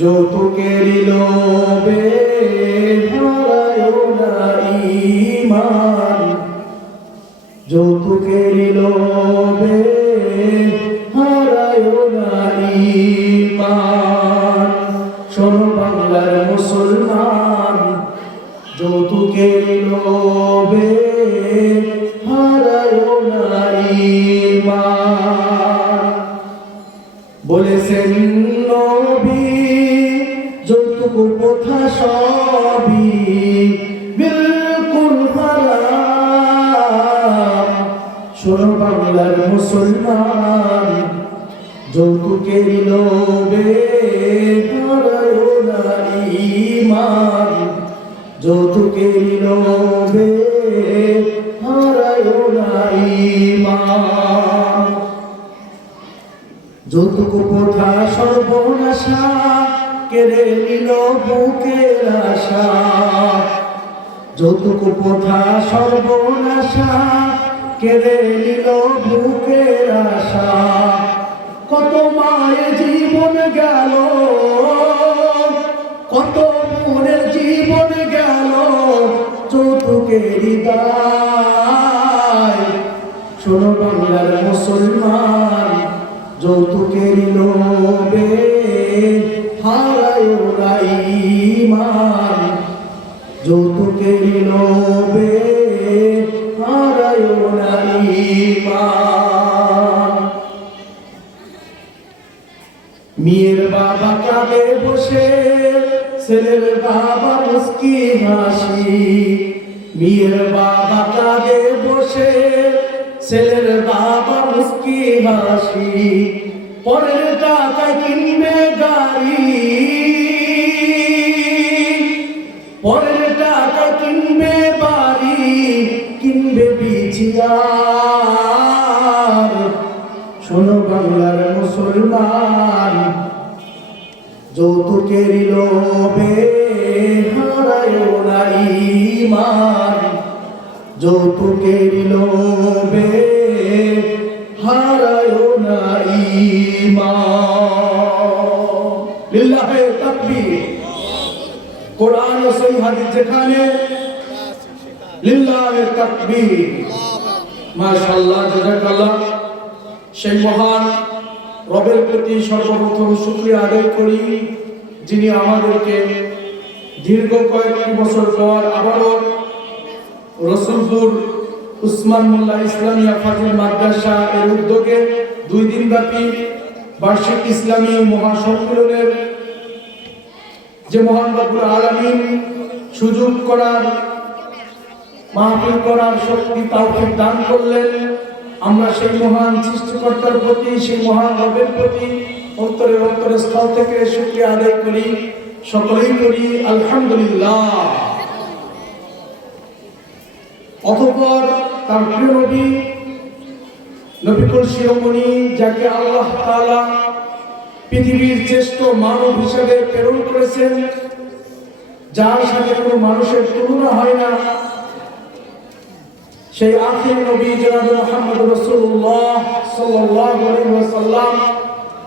যৌতুকেরই লোভে হারায়ো না ঈমান, যৌতুকেরই লোভে হারায়ো না ঈমান। শোনো বাংলার মুসলমান, যৌতুকেরই লোভে হারায়ো না ঈমান। বলেছেন নবী, যৌতুক প্রথা সবই বিলকুল হারাম। শোনো বাংলার মুসলমান, যৌতুকেরই লোভে হারায়ো না ঈমান, যৌতুকেরই লোভে হারায়ো না ঈমান। যৌতুক প্রথা সর্বনাশা, কেড়ে নিল বুকের আশা। যৌতুক প্রথা সর্বনাশা, কেড়ে নিল বুকের আশা। কত মায়ের জীবন গেল, কত বোনের জীবন গেল যৌতুকেরই দায়। শোনো বাংলার মুসলমান, যৌতুকেরই লোভে হারায়ো না ঈমান, যৌতুকেরই লোভে হারায়ো না ঈমান। মেয়ের বাবা কাঁদে বসে, ছেলের বাবা মুস্কি হাসি। মেয়ের বাবা কাঁদে বসে, ছেলের বাবা মুস্কি হাসি। পরের টাকায় কিনবে গাড়ি, পরের টাকায় কিনবে বাড়ি, কিনবে বিচিয়ার। শোনো বাংলার মুসলমান, যৌতুকেরই লোভে হারায়ো না ঈমান, যৌতুকেরই লোভে হারায়ো না ঈমান। লিল্লাহে তাকবীর। কোরআন ও সহিহ হাদিস যেখানে লিল্লাহে তাকবীর। মাশাআল্লাহ, জাযাকাল্লাহ। সেই মহান রবের প্রতি সর্বপ্রথম শুকরিয়া আদায় করি, যিনি আমাদেরকে দীর্ঘ কয়েকটি বছর পর আবারও রসুলপুর উসমান মোল্লা ইসলামিয়া ফাজিল মাদ্রাসা এর উদ্যোগে 2 দিন ব্যাপী বার্ষিক ইসলামী মহাসম্মেলনের যে মহান রব্বুল আলামিন সুযোগ করার, মাহফিল করার শক্তি তাওফিক দান করলেন। আমরা সেই মহান সৃষ্টিকর্তার প্রতি, সেই মহান রবের প্রতি অন্তরের স্থল থেকে শুকরিয়া আদায় করি, সকলেই করি আলহামদুলিল্লাহ। অতঃপর তার প্রিয় নবী, নবিকুল শিরোমণি, যাকে আল্লাহ তাআলা পৃথিবীর শ্রেষ্ঠ মানব হিসেবে প্রেরণ করেছেন, যার সাথে কোনো মানুষের তুলনা হয় না, সেই আখির নবী জনাব মুহাম্মদ রাসূলুল্লাহ সাল্লাল্লাহু আলাইহি ওয়াসাল্লাম,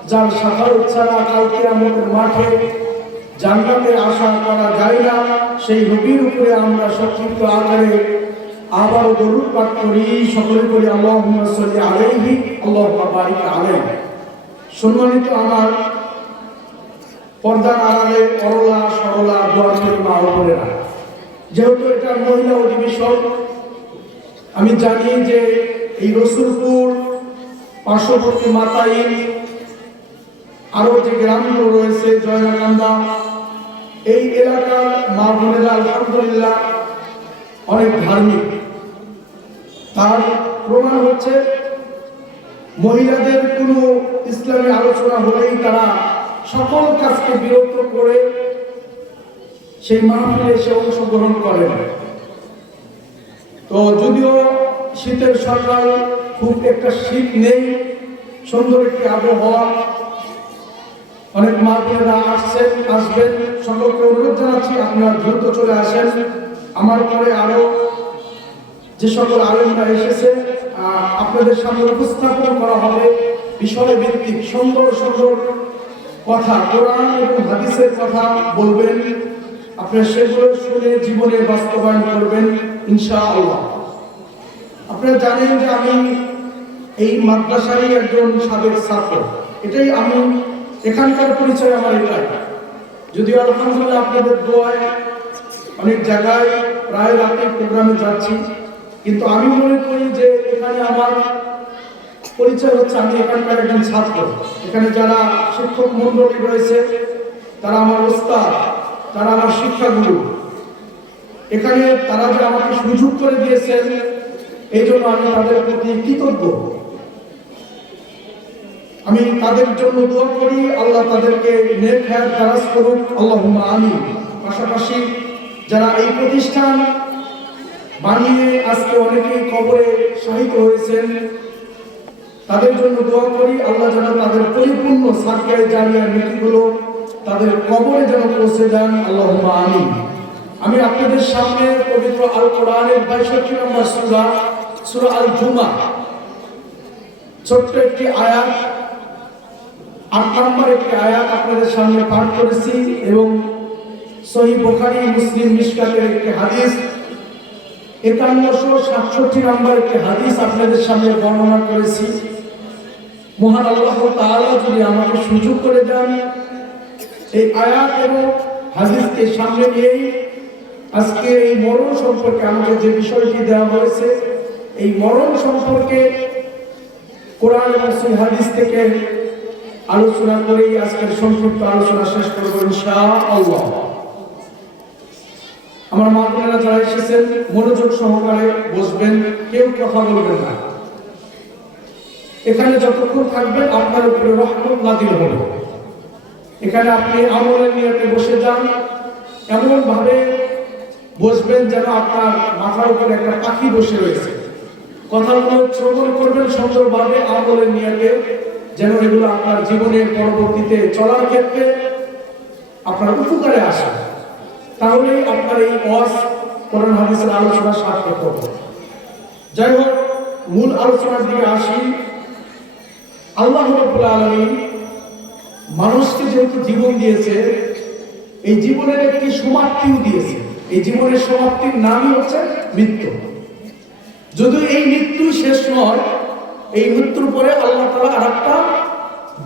যার শাফাআত ছাড়া কাল কিয়ামতের মাঠে জান্নাতে আশা করা যায় না, সেই নবীর উপরে আমরা সংক্ষিপ্ত আকারে আবার দরুদ পাঠ করি। সকলে করি আল্লাহুম্মা সাল্লি আলাইহি আল্লাহুম্মা বারিক আলাইহি। সম্মানিত আমার পর্দার আড়ালে অরলা সরলা দোয়া করি মা ও বোনেরা, যেহেতু এটা মহিলা অধিবেশন, আমি জানি যে এই রসুলপুর পার্শ্ববর্তী মাতাইল আরো যে গ্রামগুলো রয়েছে, জয়রাকান্দা, এই এলাকার মা বোনেরা আলহামদুলিল্লাহ অনেক ধার্মিক। তার প্রমাণ হচ্ছে মহিলাদের কোনো ইসলামী আলোচনা হলেই তারা সকল কাজকে বিরত করে সেই মাহফিলে এসে অংশগ্রহণ করেন। তো যদিও শীতের সকাল, খুব একটা শীত নেই, সুন্দর একটি আবহাওয়া, অনেক মা বোনেরা আসবেন, সকলকে অনুরোধ জানাচ্ছি আপনারা দ্রুত চলে আসেন। আমার পরে আরো যে সকল আলেমরা এসেছে আপনাদের সামনে উপস্থাপন করা হবে বিষয় ভিত্তিক সুন্দর সুন্দর কথা, কোরআন এবং হাদিসের কথা বলবেন। আপনারা সেগুলো শুনে জীবনে বাস্তবায়ন করবেন ইনশাআল্লাহ। আপনারা জানেন যে আমি এই মাদ্রাসারই একজন সাবেক ছাত্র, এটাই আমি এখানকার পরিচয় আমার এটাই। যদিও আলহামদুলিল্লাহ আপনাদের দোয়ায় অনেক জায়গায় প্রায় রাতে প্রোগ্রামে যাচ্ছি, কিন্তু আমি মনে করি যে এখানে আমার পরিচয় হচ্ছে আমি এখানকার একজন ছাত্র। এখানে যারা শিক্ষক মন্ডলী রয়েছে তারা আমার ওস্তাদ, তারা আমার শিক্ষাগুরু। এখানে তারা যে আমাকে সুযোগ করে দিয়েছেন এই জন্য আমি তাদের প্রতি কৃতজ্ঞ। আমি তাদের জন্য দোয়া করি, আল্লাহ তাদেরকে নেক হায়াত দারাজ করুক, আল্লাহুম্মা আমিন। পাশাপাশি যারা এই প্রতিষ্ঠান বানিয়ে আজকে অনেকেই কবরে শহীদ হয়েছেন তাদের জন্য দোয়া করি, আল্লাহ যেন তাদের পরিপূর্ণ সাদকায়ে জারিয়ার নেকিগুলো তাদের কবরে যেন পৌঁছে দেন, আল্লাহুম্মা আমিন। আমি আপনাদের সামনে পবিত্র আল কোরআনের ৬২ নম্বর সূরা, সূরা আল জুমা, ছোট্ট একটি আয়াত, ৮ নম্বর একটি আয়াত আপনাদের সামনে পাঠ করেছি এবং সহিহ বুখারী, মুসলিম, মিশকাতের একটি হাদিস, ৫১৬৭ নম্বর একটি হাদিস আপনাদের সামনে বর্ণনা করেছি। মহান আল্লাহ তাআলা যদি আমাকে সুযোগ করে দেন এই আয়াত এবং হাদিসকে সামনে নিয়েই আজকে এই মরণ সম্পর্কে আমাকে যে বিষয়টি দেওয়া হয়েছে এই মরণ সম্পর্কে কোরআন এবং সহিহ হাদিস থেকে আলোচনা করেই আজকের সংক্ষিপ্ত আলোচনা শেষ করব ইনশাআল্লাহ। আমার মা বোনেরা যারা এসেছেন মনোযোগ সহকারে বসবেন, কেউ কথা বলবেন না। এখানে যতক্ষণ থাকবেন আপনার উপরে রহমত নাযিল হবে। এখানে আপনি আমলের নিয়তে বসে যান, এমন ভাবে বসবেন যেন আপনার মাথার উপরে একটা পাখি বসে রয়েছে। কথাগুলো শ্রবণ করবেন সুন্দরভাবে আমলের নিয়তে, যেন এগুলো আপনার জীবনের পরবর্তীতে চলার ক্ষেত্রে আপনার উপকারে আসে। তাহলেই আপনার এই ওয়াজ কোরআন হাদিসের আলোচনা সার্থক হবে। যাই হোক, মূল আলোচনার দিকে আসি। আল্লাহ রাব্বুল আলামিন মানুষকে যেহেতু জীবন দিয়েছে, এই জীবনের একটি সমাপ্তিও দিয়েছে। এই জীবনের সমাপ্তির নামই হচ্ছে মৃত্যু। যদিও এই মৃত্যু শেষ নয়, এই মৃত্যুর পরে আল্লাহ তাআলা আরেকটা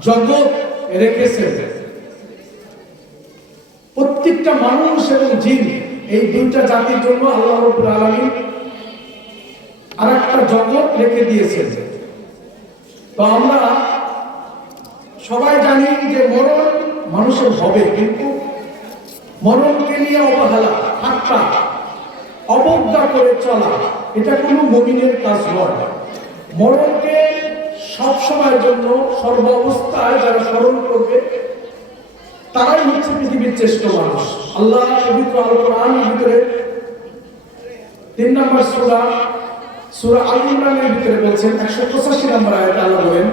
জগৎ রেখেছেন। প্রত্যেকটা মানুষ এবং জিন, এই দুইটা জাতির জন্য আল্লাহ রাব্বুল আলামিন আরেকটা জগৎ রেখে দিয়েছেন। তো আমরা সবাই জানি যে মরণ মানুষের হবে, কিন্তু মরণকে নিয়ে অবহেলা, ঠাট্টা, অবজ্ঞা করে চলা এটা কোনো মুমিনের কাজ নয়। মরণকে সব সময়ের জন্য সর্ব অবস্থায় যারা স্মরণ করবে তারাই হচ্ছে পৃথিবীর শ্রেষ্ঠ মানুষ। আল্লাহ পবিত্র আল কোরআনের ভিতরে ৩ নম্বর সূরা, সূরা আল ইমরানের ভিতরে বলছেন ১৮৫ নম্বর আয়াতে আল্লাহ বলেন,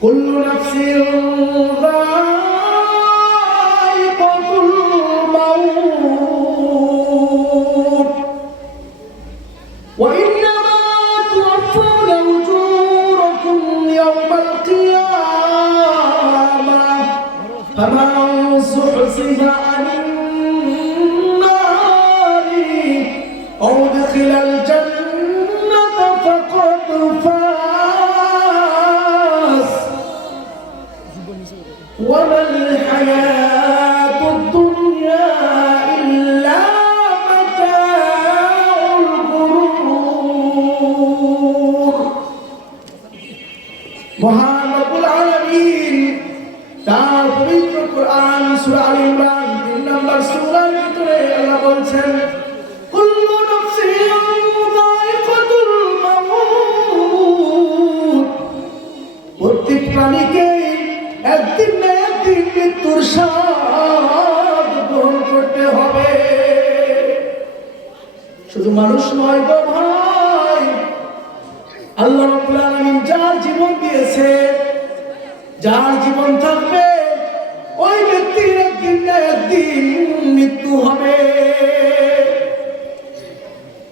কুল্লু নাফসিন যায়িকাতুল মাউত ওয়া ইন্নামা তুওয়াফফাউনা উজুরাকুম ইয়াওমাল কিয়ামাহ ফামান যুহজিহা আনিন নারি আও দুখিলাল জান্নাতা ফাকাদ ফাজ ওয়া মাল হায়াতুদ দুনিয়া ইল্লা মাতাউল গুরুর। মহান রব্বুল আলামিন তার পবিত্র কোরআন সূরা আল ইমরান ৩ নম্বর সূরার ভিতরে আল্লাহ বলছেন, কুল্লু নাফসিন যায়িকাতুল মাউত, প্রত্যেক প্রাণীকে একদিন না একদিন মৃত্যুর স্বাদ গ্রহণ করতে হবে। শুধু মানুষ নয় গো ভাই, আল্লাহ রাব্বুল আলামিন যার জীবন দিয়েছে, যার জীবন থাকবে, ওই ব্যক্তির একদিন না একদিন মৃত্যু হবে।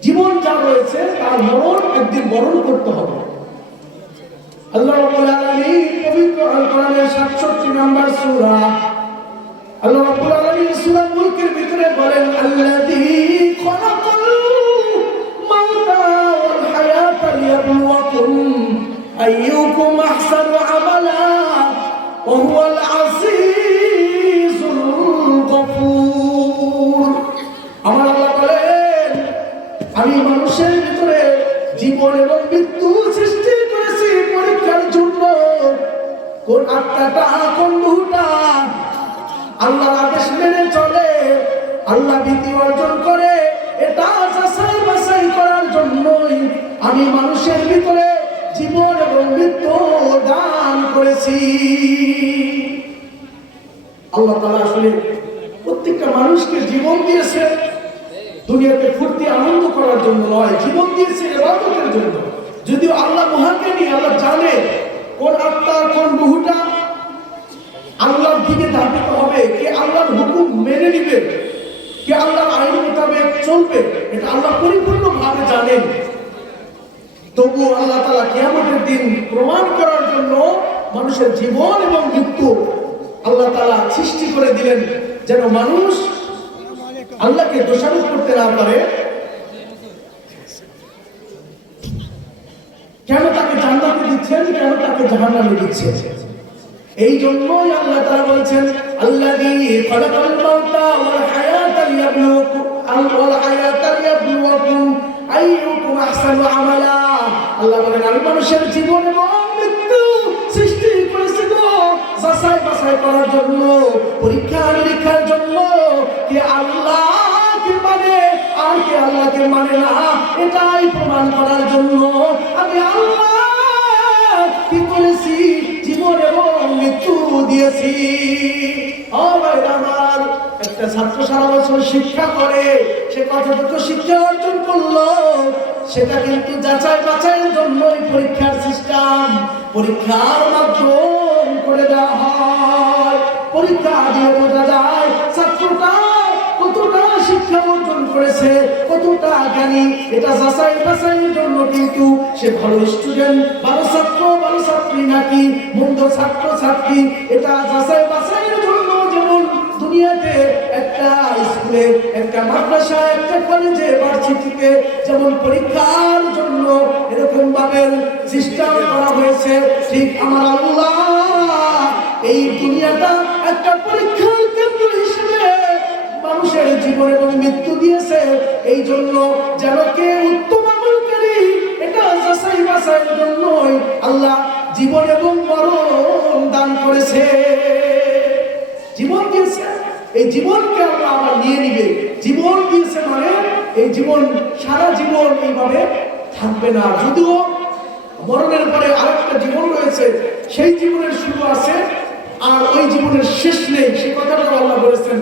জীবন যা রয়েছে তার মরণ একদিন বরণ করতে হবে। আল্লাহ রাব্বুল আলামিন পবিত্র আল কোরআনের 67 নম্বর সূরা আল্লাহ রাব্বুল আলামিন সূরা মুলকের ভিতরে বলেন আল্লাযী খালাকাল মাউতা ওয়াল হায়াতা লিয়াবলুয়াকুম আইয়ুকুম আহসানু আমালা ওয়া হুয়াল আজিজুল গফুর। আমার আল্লাহ বলেন আমি মানুষের ভিতরে জীবন এবং মৃত্যু সৃষ্টি করেছি পরীক্ষার জন্য। কোন আত্মাটা কোন রূহটা আল্লাহর আদেশ মেনে চলে, আল্লাহ ভীতি অর্জন করে, এটা যাচাই বাছাই করার জন্যই আমি মানুষের ভিতরে জীবন এবং মৃত্যু দান করেছি। আল্লাহ তাআলা আসলে প্রত্যেকটা মানুষকে জীবন দিয়েছে দুনিয়াতে ফুর্তি আনন্দ করার জন্য নয়, জীবন দিয়েছে ইবাদতের জন্য। যদিও আল্লাহ মহাজ্ঞানী, আল্লাহ জানে কোন আত্মা কোন রূহটা আল্লাহর দিকে ধাবিত হবে, কে আল্লাহর হুকুম মেনে নিবে, কে আল্লাহর আইন মোতাবেক চলবে, এটা আল্লাহ পরিপূর্ণভাবে জানেন। তবুও আল্লাহ তাআলা কিয়ামতের দিন প্রমাণ করার জন্য মানুষের জীবন এবং মৃত্যু আল্লাহ তাআলা সৃষ্টি করে দিলেন, যেন মানুষ আল্লাহকে দোষারোপ করতে না পারে। কেন তাকে জান্নাতে দিচ্ছেন, কেন তাকে জাহান্নামে দিচ্ছেন, এই জন্যই আল্লাহ তাআলা বলছেন আল্লাযী খালাকাল মাউতা ওয়াল হায়াতা লিয়াবলুয়াকুম আইয়ুকুম আহসানু আমালা। আল্লাহ বলেন আমি মানুষের জীবন এবং মৃত্যু সৃষ্টি করেছি গো যাচাই বাছাই করার জন্য, পরীক্ষা নিরীক্ষার জন্য। কে আল্লাহকে মানে আর কে আল্লাহকে মানে না, এটাই প্রমাণ করার জন্য আমি আল্লাহ কি করেছি, জীবন এবং মৃত্যু দিয়েছি। আমার একটা ছাত্র সারা বছর শিক্ষা করে, সে কতটুকু শিক্ষা অর্জন করলো সেটা কিন্তু যাচাই বাছাইয়ের জন্যই পরীক্ষার সিস্টেম, পরীক্ষার মাধ্যম করে দেওয়া হয়। পরীক্ষা দিয়ে বোঝা যায় ছাত্রটা কতটা শিক্ষা অর্জন করেছে, কতটা জ্ঞানী, এটা যাচাই বাছাইয়ের জন্য কিন্তু সে ভালো স্টুডেন্ট, ভালো ছাত্র, ভালো ছাত্রী নাকি মন্দ ছাত্র ছাত্রী, এটা যাচাই বাছাইয়ের জন্য। যেমন দুনিয়াতে একটা স্কুলে, একটা মাদ্রাসা, একটা কলেজে, ভার্সিটিতে যেমন পরীক্ষার জন্য এরকম ভাবে সিস্টেম করা হয়েছে, ঠিক আমার আল্লাহ এই দুনিয়াটা একটা পরীক্ষার কেন্দ্র হিসেবে মানুষের জীবন এবং মৃত্যু দিয়েছে। এই জন্য যেন কে উত্তম আমলকারী এটা যাচাই বাছাইয়ের জন্যই আল্লাহ জীবন এবং মরণ দান করেছে। জীবন দিয়েছে, এই জীবনকে আল্লাহ আবার নিয়ে নিবে। জীবন দিয়েছে মানে এই জীবন সারা জীবন এইভাবে থাকবে না। যদিও মরণের পরে আরেকটা জীবন রয়েছে, সেই জীবনের শুরু আছে আর ওই জীবনের শেষ নেই, সে কথাটা আল্লাহ বলেছেন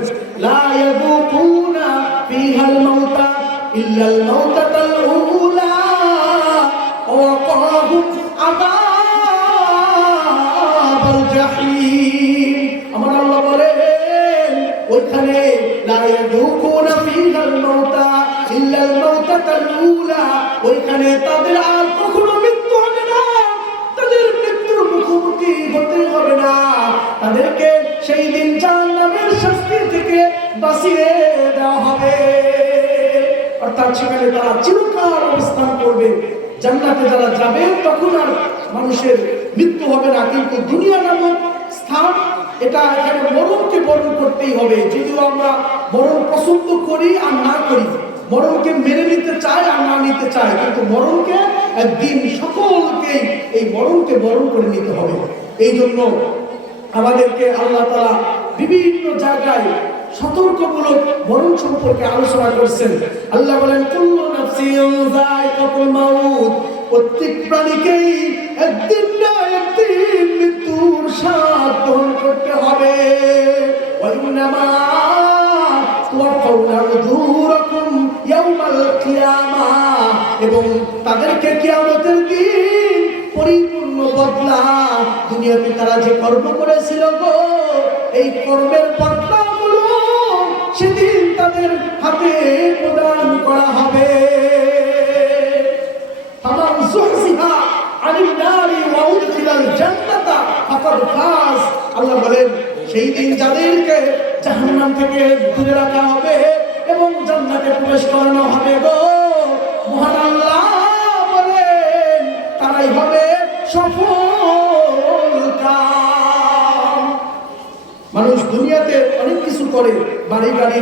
লা ইয়াযুকুনা ফিহাল মাউতা ইল্লাল মাউতাতাল উলা ওয়া ওয়াকাহুম আযাবাল জাহিম। আমার আল্লাহ বলেন ওইখানে লা ইয়াযুকুনা ফিহাল মাউতা ইল্লাল মাউতাতাল উলা, ওইখানে তাদের আর কখনো মৃত্যু হবে না, তাদের মৃত্যুর মুখোমুখি হতে হবে না, তাদেরকে সেই দিন জাহান্নামের শাস্তি থেকে বাঁচিয়ে দেওয়া হবে। অর্থাৎ সেখানে তারা চিরকাল অবস্থান করবে। জান্নাতে যারা যাবে তখন আর মানুষের মৃত্যু হবে না। কিন্তু দুনিয়া নামক স্থান, এটা এখানে মরণকে বরণ করতেই হবে। যদিও আমরা মরণ পছন্দ করি আর না করি, মরণকে মেনে নিতে চাই আর না নিতে চাই, কিন্তু মরণকে একদিন সকলকেই এই মরণকে বরণ করে নিতে হবে। এই জন্য আমাদেরকে আল্লাহ তাআলা বিভিন্ন জায়গায় সতর্কমূলক মরণ সম্পর্কে আলোচনা করছেন। আল্লাহ বলেন কুল্লু নাফসিন যায়কাতুল মাউত, প্রত্যেক প্রাণীকেই একদিন না একদিন মৃত্যুর স্বাদ গ্রহণ করতে হবে। ওয়া ইন্নামা তুওয়াফাউনা উজুরাকুম ইয়াওমাল কিয়ামাহ, এবং তাদেরকে কিয়ামতের দিন পরিপূর্ণ বদলা, দুনিয়াতে তারা যে কর্ম করেছিল গো এই কর্মের বদলাগুলো সেদিন তাদের হাতে প্রদান করা হবে। ফামান যুহজিহা আনিন নারি ওয়া উদখিলাল জান্নাতা ফাকাদ ফাজ। আল্লাহ বলেন সেই দিন যাদেরকে জাহান্নাম থেকে দূরে রাখা হবে এবং জান্নাতে প্রবেশ করানো হবে গো, মহান আল্লাহ বলেন তারাই হবে সফলকাম। মানুষ দুনিয়াতে অনেক কিছু করে, বাড়ি গাড়ি,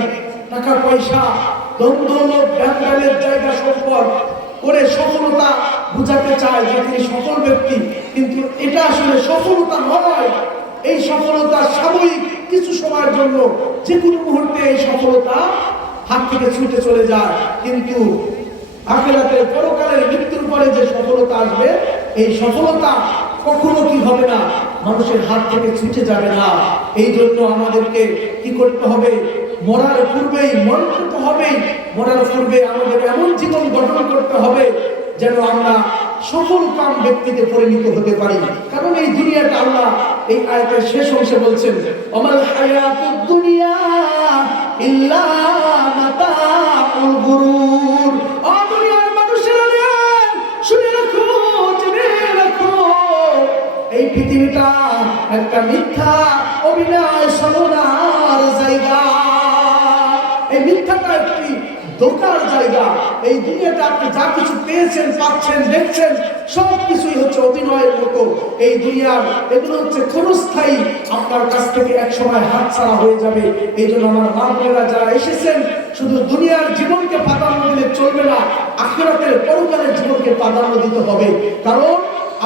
টাকা পয়সা, দ্বন্দ্ব, ব্যাংকের জায়গা সম্পদ করে সফলতা বুঝাতে চায় যে তিনি সফল ব্যক্তি, কিন্তু এটা আসলে সফলতা নয়। এই সফলতা সাময়িক কিছু সময়ের জন্য, যে কোনো মুহূর্তে এই সফলতা হাত থেকে ছুটে চলে যায়, কিন্তু আখিরাতে পরকালের মৃত্যুর পরে যে সফলতা আসবে, এই সফলতা কখনো কি হবে না, মানুষের হাত থেকে ছুটে যাবে না। এই জন্য আমাদেরকে কি করতে হবে? মরার পূর্বেই মরণ করতে হবে। মরার পূর্বে আমাদের এমন জীবন গঠন করতে হবে যেন আমরা সফল কাম ব্যক্তিতে পরিণত হতে পারি। কারণ এই দুনিয়াটা আল্লাহ এই আয়াতের শেষ অংশে বলছেন, আমাল হায়াতুদ দুনিয়া ইল্লা মাতাউল গুরুর। ও দুনিয়ার মানুষেরা শুনে রাখো, জেনে রাখো, এই পৃথিবীটা একটা মিথ্যা অভিনয় সাধনার জায়গা। এই মিথ্যাটা একটি ধোঁকার জায়গা। এই দুনিয়াটা আপনি যা কিছু পেয়েছেন, পাচ্ছেন, দেখছেন, সব কিছুই হচ্ছে অভিনয়ের মতো। এই দুনিয়ার এগুলো হচ্ছে ক্ষণস্থায়ী, আপনার কাছ থেকে এক সময় হাতছাড়া হয়ে যাবে। এই জন্য আমার মা বোনেরা যারা এসেছেন, শুধু দুনিয়ার জীবনকে প্রাধান্য দিলে চলবে না, আখিরাতের পরকালের জীবনকে প্রাধান্য দিতে হবে। কারণ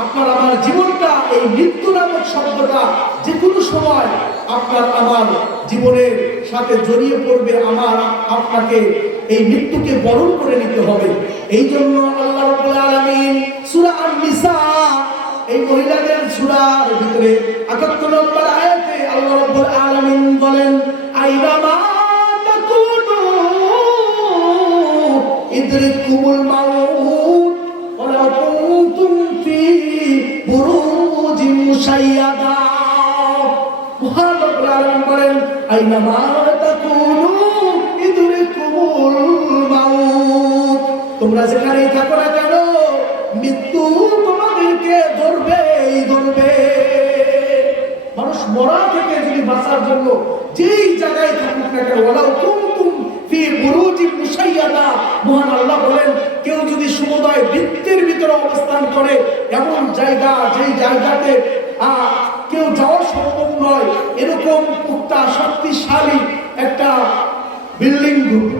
আপনার আমার জীবনটা, এই মৃত্যু নামক শব্দটা যে কোনো সময় আপনার আমার জীবনের সাথে জড়িয়ে পড়বে। আমার আপনাকে এই মৃত্যুকে বরণ করে নিতে হবে। এই জন্য আল্লাহ রাব্বুল আলামিন সূরা আন-নিসা, এই মহিলাদের সূরার ভিতরে ৭৮ নম্বর আয়াতে আল্লাহ রাব্বুল আলামিন বলেন, আইনামা তাকুনু ইদরিকুমুল মাউত ওয়া কুনতুম ফি বুরুজিন মুশাইয়াদা। মহান রব্বুল আলামিন বলেন, আইনামা তাকুনু ইদরিকুমুল মাউত। তোমরা যেখানেই থাকো না কেন, মৃত্যু তোমাদেরকে ধরবেই ধরবে। মানুষ মরা থেকে যদি বাঁচার জন্য যেই জায়গায় থাকুক না কেন, ওয়ালাউ কুনতুম ফি বুরুজিন মুশাইয়াদা, মহান আল্লাহ বলেন কেউ যদি সমুদয় বৃত্তের ভিতরে অবস্থান করে, এমন জায়গা যেই জায়গাতে কেউ যাওয়া সম্ভব নয়, এরকম পুক্তা শক্তিশালী একটা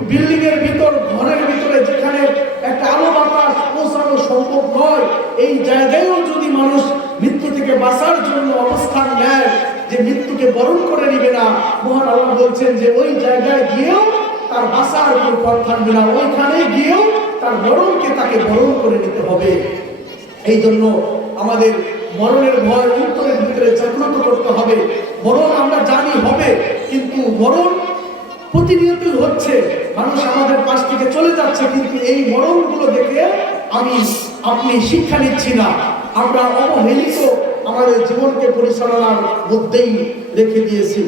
বিল্ডিং এর ভিতর, ঘরের ভিতরে যেখানে একটা আলো বাতাস পৌঁছানো সম্ভব নয়, এই জায়গায়ও যদি মানুষ মৃত্যু থেকে বাঁচার জন্য অবস্থান নেয়, যে মৃত্যুকে বরণ করে নিবে না, মহান আল্লাহ বলছেন যে ওই জায়গায় গিয়েও তার বাঁচার কোনো পথ থাকবে না, ওইখানে গিয়েও তার মরণকে তাকে বরণ করে নিতে হবে। এই জন্য আমাদের মরণের ভয় অন্তরের ভিতরে জাগ্রত করতে হবে। মরণ আমরা জানি হবে, কিন্তু মরণ প্রতিনিয়তই হচ্ছে, মানুষ আমাদের পাশ থেকে চলে যাচ্ছে, কিন্তু এই মরণগুলো দেখে আমি আপনি শিক্ষা নিচ্ছি না, আমরা অবহেলিত আমাদের জীবনকে পরিচালনার মধ্যেই রেখে দিয়েছি।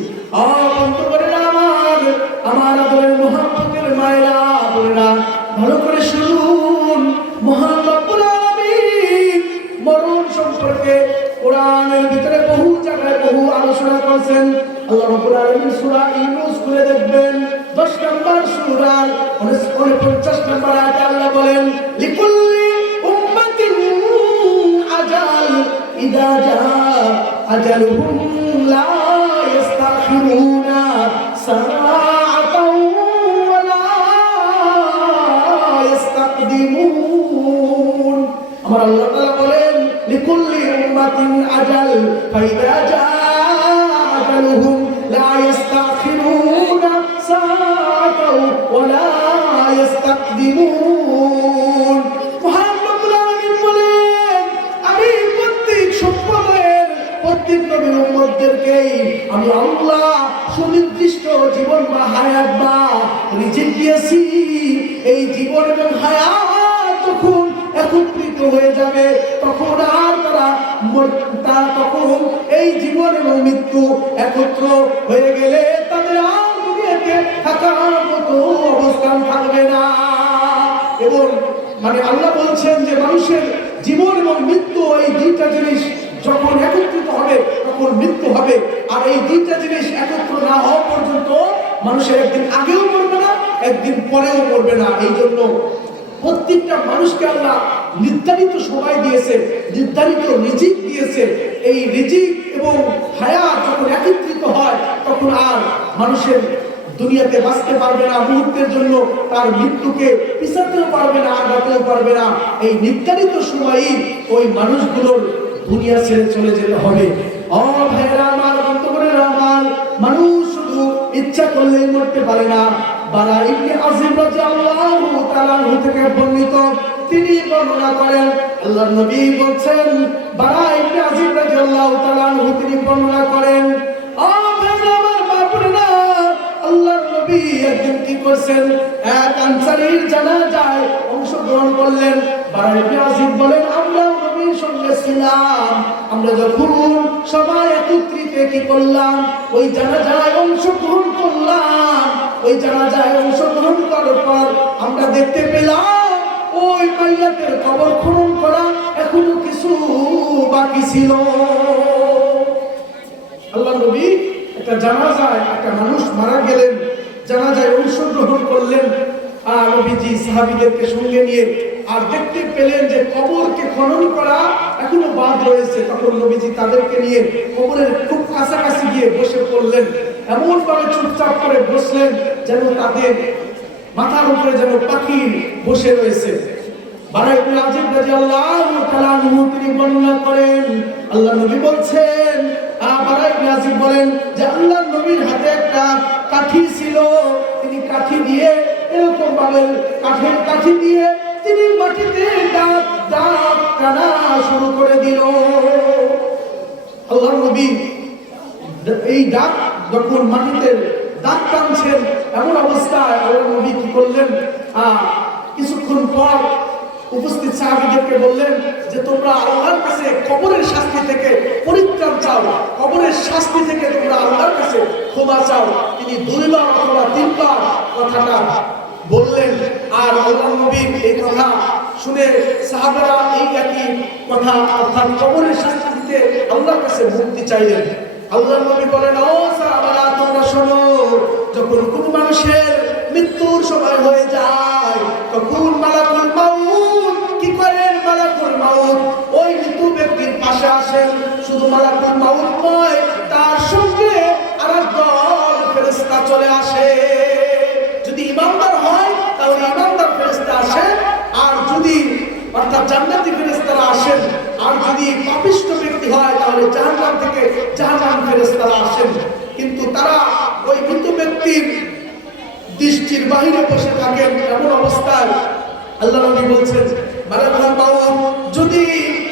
আমার আদরের মুহাব্বতের মায়েরা বোনেরা, ভালো করে শুনুন, মহান রব্বুল আলামিন মরণ সম্পর্কে কোরআনের ভিতরে বহু জায়গায় বহু আলোচনা করেছেন। আল্লাহ রাব্বুল আলামিন সূরা ইউনূস খুলে দেখবেন, 10 নম্বর সূরার 49 নম্বর আয়াতে আল্লাহ বলেন, লিকুল্লি উম্মাতিন আজাল ইদা জা আজালুহুম লা ইস্তাখিরুনা সাআতাও ওয়া লা ইস্তাকদিমুন। আমার আল্লাহ তাআলা বলেন, লিকুল্লি উম্মাতিন আজাল ফাইদা জা আজালুহুম লা ইস্তাখিরুনা সাআতাও ওয়া লা ইস্তাকদিমুন। মহান রব্বুল আলামিন বলেন, আমি প্রত্যেক সম্প্রদায়ের প্রত্যেক নবীর উম্মতদেরকেই আমি আল্লাহ সুনির্দিষ্ট জীবন বা হায়াত বা রিজিক দিয়েছি। এই জীবন এবং হায়াত যখন একত্রিত হয়ে যাবে, তখন আর তখন এই জীবন এবং মৃত্যু একত্র হয়ে গেলে তাদের আর দুনিয়াতে থাকার মতো অবস্থান থাকবে না। এবং আল্লাহ বলছেন যে মানুষের জীবন এবং মৃত্যু এই দুইটা জিনিস যখন একত্রিত হবে তখন মৃত্যু হবে। আর এই দুইটা জিনিস একত্র না হওয়া পর্যন্ত মানুষের একদিন আগেও মরবে না, একদিন পরেও মরবে না। এই জন্য প্রত্যেকটা মানুষকে আল্লাহ নির্ধারিত সময় দিয়েছে, নির্ধারিত রিজিক দিয়েছে। এই রিজিক এবং হায়াত যখন একত্রিত হয় তখন আর মানুষের দুনিয়াতে বাঁচতে পারবে না, মুহূর্তের জন্য তার মৃত্যুকে পিছাতেও পারবে না, আগাতেও পারবে না। এই নির্ধারিত সময়ই ওই মানুষগুলোর দুনিয়া ছেড়ে চলে যেতে হবে। ও ভাইরা আমার, বন্ধুরা আমার, মানুষ শুধু ইচ্ছা করলেই মরতে পারে না। বারা ইবনে আযিব রাদিয়াল্লাহু তাআলা থেকে বর্ণিত, তিনি বর্ণনা করেন, আল্লাহর নবী বলেন, বারা ইবনে আযিব রাদিয়াল্লাহু তাআলা তিনি বর্ণনা করেন, ও ভাইরা আমার, বাপুরা, আল্লাহর নবী একদিন কি করছেন, এক আনসারীর জানাজায় অংশগ্রহণ করলেন। বারা ইবনে আযিব বলেন, আমরা নবীর সঙ্গে ছিলাম, আমরা যখন সবাই একত্রিত কি করলাম, ওই জানাজায় অংশগ্রহণ করলাম। ওই জানাজায় অংশগ্রহণ করার পর আমরা দেখতে পেলাম ওই মাইয়াতের কবর খনন করা এখনো কিছু বাকি ছিল। আল্লাহর নবী একটা জানাজায় একটা মানুষ মারা গেলেন, জানাজায় অংশগ্রহণ করলেন, আর নবীজি সাহাবীদেরকে সঙ্গে নিয়ে আর দেখতে পেলেন যে কবরকে খনন করা এখনো বাদ রয়েছে। তখন নবীজি তাদেরকে নিয়ে কবরের খুব কাছাকাছি গিয়ে বসে পড়লেন, এমন ভাবে চুপচাপ করে বসলেন যেন তাদের মাথার উপরে যেন পাখি বসে রয়েছে। বারা ইবনে আযিব রাদিয়াল্লাহু তাআলা তিনি বর্ণনা করেন, আল্লাহর নবী বলছেন, বারা ইবনে আযিব বলেন যে আল্লাহর নবীর হাতে একটা কাঠি ছিল, তিনি কাঠি দিয়ে এরকম ভাবে কাঠের কাঠি দিয়ে তিনি মাটিতে দাগ দাগ টানা শুরু করে দিল। আল্লাহর নবী এই দাগ যখন মাটিতে দাগ টানছেন, এমন অবস্থায় আল্লাহর নবী কি করলেন, কিছুক্ষণ পর উপস্থিত সাহাবীদেরকে বললেন যে তোমরা আল্লাহর কাছে কবরের শাস্তি থেকে পরিত্রাণ চাও, কবরের শাস্তি থেকে তোমরা আল্লাহর কাছে ক্ষমা চাও। তিনি 2 বার অথবা 3 বার কথাটা বললেন। আর আল্লাহর নবীর এই কথা শুনে সাহাবারা এই একই কথা অর্থাৎ কবরের শাস্তি থেকে আল্লাহর কাছে মুক্তি চাইলেন। আল্লাহর নবী বলেন, ও সাহাবারা তোমরা শোনো, যখন কোন মানুষের মৃত্যুর সময় হয়ে যায় তখন মালাকুল মাউত কি করেন, মালাকুল মাউত ওই মৃত্যু ব্যক্তির পাশে আসেন। শুধু মালাকুল মাউত নয়, তার সঙ্গে আরেক দল ফেরেশতা চলে আসে। যদি ইমানদার হয় তাহলে ইমানদার ফেরেশতা আসে, আর যদি অর্থাৎ জান্নাতি ফেরেশতারা আসেন, আর যদি পাপিষ্ঠ ব্যক্তি হয় তাহলে জাহান্নাম থেকে জাহান্নাম ফেরেশতারা আসেন। কিন্তু তারা ওই মৃত ব্যক্তির দৃষ্টির বাহিরে বসে থাকেন। এমন অবস্থায় আল্লাহ নবী বলছেন, মালাকুল মাউত যদি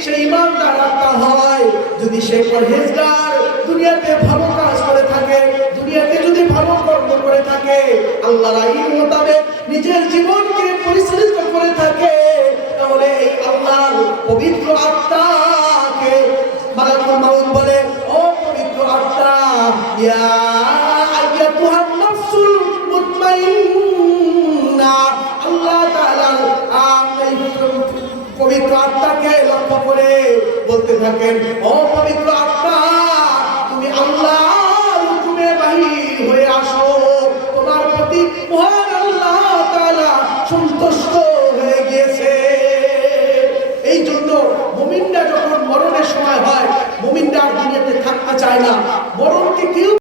সে ইমানদার আত্মা হয়, যদি সে পরহেজগার, দুনিয়াতে ভালো কাজ করে থাকে, দুনিয়াতে যদি ভালো কর্ম করে থাকে, আল্লাহর আইন মোতাবেক নিজের জীবনকে পরিচালিত করে থাকে, তাহলে এই আল্লাহর পবিত্র আত্মাকে মালাকুল মাউত বলে, ও পবিত্র আত্মা, ইয়া আইয়াতুহান নাফসুল মুতমাইন্না, আল্লাহ তাআলা পবিত্র আত্মাকে লক্ষ্য করে বলতে থাকেন, ও পবিত্র আত্মা, তুমি আল্লাহর হুকুমে বাহির হয়ে আসো, তোমার প্রতি মহান আল্লাহ তাআলা সন্তুষ্ট হয়ে গিয়েছে। এই জন্য মুমিনরা যখন মরণের সময় হয়, মুমিনরা দুনিয়াতে থাকতে চায় না, মরণ